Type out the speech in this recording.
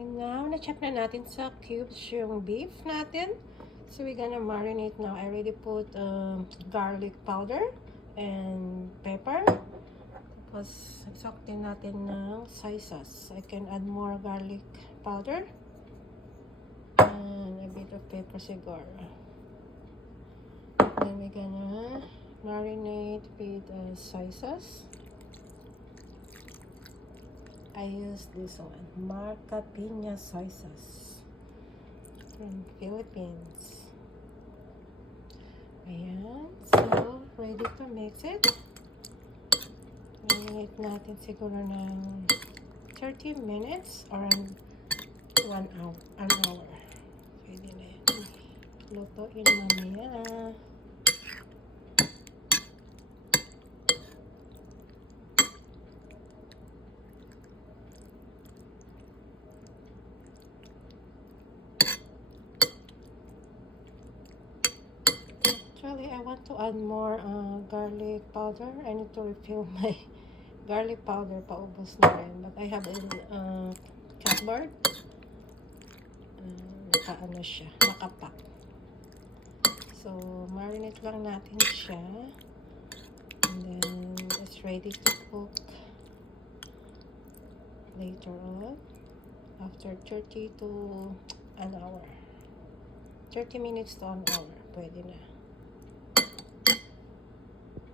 And now, na-chop na natin sa cubes yung beef natin. So, we're gonna marinate now. I already put garlic powder and pepper. Tapos, isok din natin ng soy sauce. I can add more garlic powder. And a bit of pepper siguro. Then, we're gonna marinate with soy sauce. I use this one, Marca Piña soy sauce from Philippines. Ayan. So, ready to mix it. Marinate natin siguro ng 30 minutes or 1 hour. Pwede na yan. Lutuin mamaya. Actually, I want to add more garlic powder. I need to refill my garlic powder. Paubos na rin. But I have a cupboard. Naka-ano siya. Nakapak. So, marinate lang natin siya. And then, it's ready to cook later on. After 30 to an hour. 30 minutes to an hour. Pwede na.